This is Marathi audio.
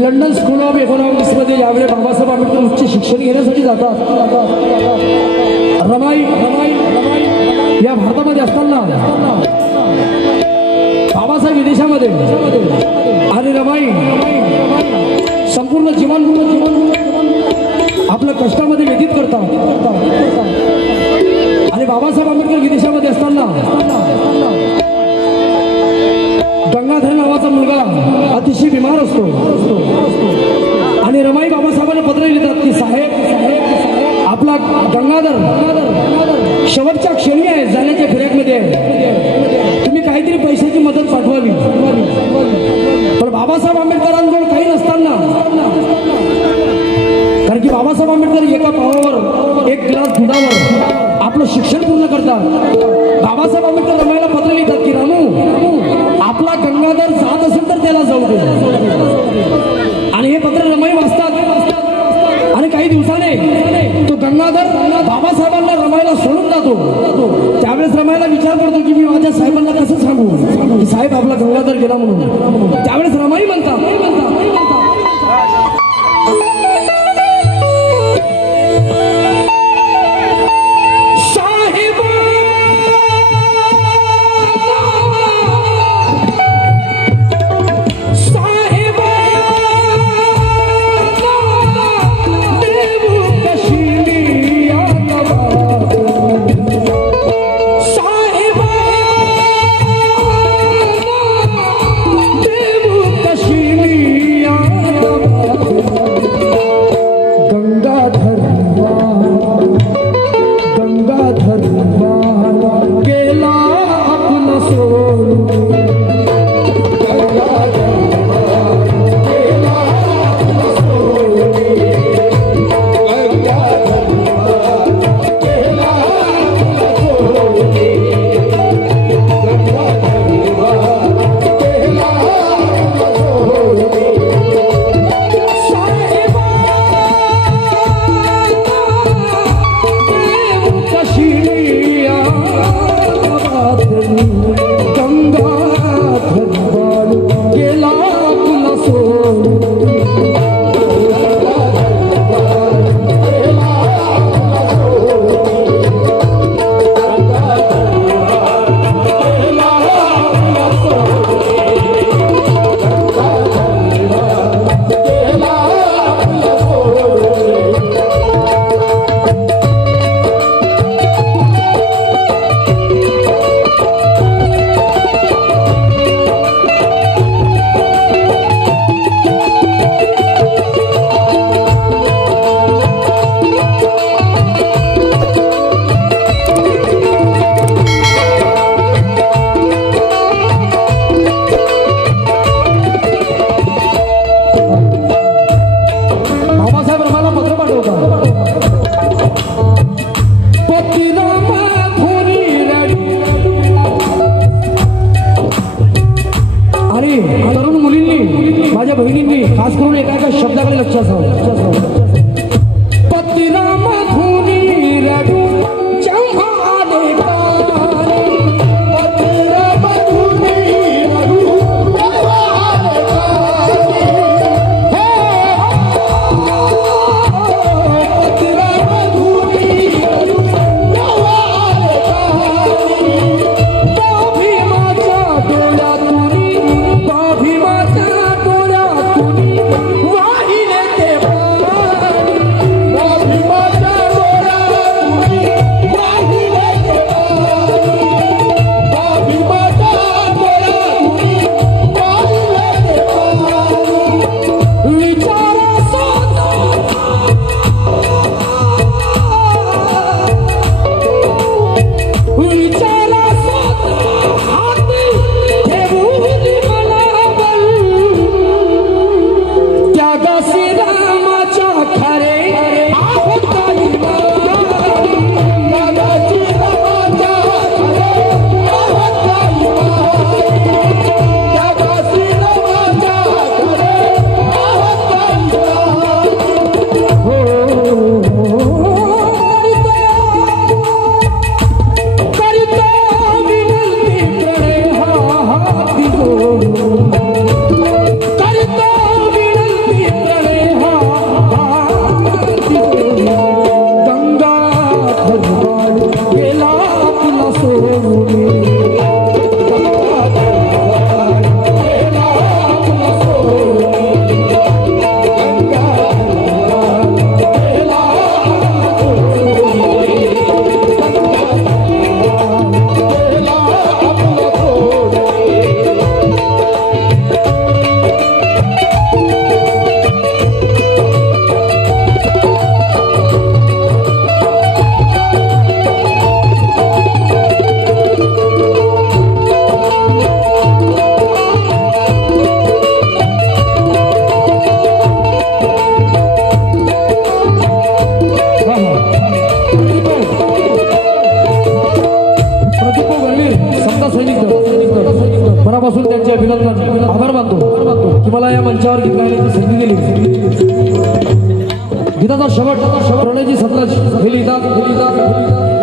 लंडन स्कूल ऑफ इकॉनॉमिक्स मध्ये ज्यावेळी बाबासाहेब आंबेडकर उच्च शिक्षण घेण्यासाठी जातात, रमाई या भारतामध्ये असताना बाबासाहेब विदेशामध्ये आणि रमाई संपूर्ण जीवन आपल्या कष्टामध्ये व्यतीत करतात आणि बाबासाहेब आंबेडकर विदेशामध्ये असताना गंगाधर नावाचा मुलगा अतिशय बिमार असतो आणि रमाई बाबासाहेबांना पत्र लिहितात की साहेब आपला गंगाधर शेवटच्या क्षणी आहे, जाण्याच्या फिर्यादमध्ये आहे, तुम्ही काहीतरी पैशाची मदत पाठवावी. पण बाबासाहेब आंबेडकरांजवळ काही नसताना, कारण की बाबासाहेब आंबेडकर एका पावावर एक ग्लास दुधावर आपलं शिक्षण पूर्ण करतात. बाबासाहेब आंबेडकर रमाईला पत्र लिहितात की रामू आपला गंगाधर जात असेल तर त्याला जाऊ दे. आणि हे पत्र रमाई वाचतात आणि काही दिवसाने तो गंगाधर बाबासाहेबांना रमाईला सोडून जातो. त्यावेळेस रमाईला विचार करतो की मी माझ्या साहेबांना कसं सांगू की साहेब आपला गंगाधर गेला म्हणून. त्यावेळेस रमाई म्हणतात वाहिले ते मनापासून त्यांचे अभिनंदन आभार मानतो की मला या मंचावर गीत गायण्याची संधी दिली. गीताचा शेवट प्रणयजी सतलज हे लिहितात